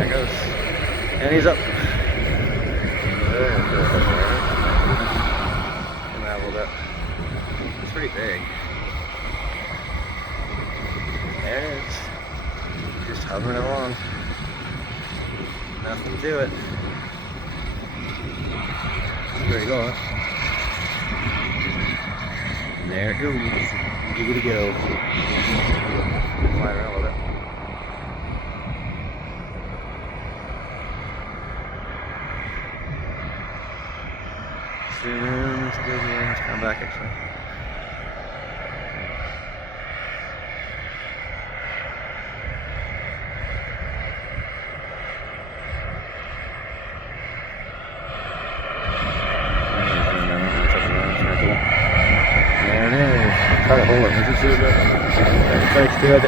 There it goes. And he's up. Unraveled up. It's pretty big. There it is. Just hovering along. Nothing to it. There you go. And there it goes. Giggity go. Fly around with it. Soon as it goes in, let's come back actually. There it is. Try to hold it. Try to do it.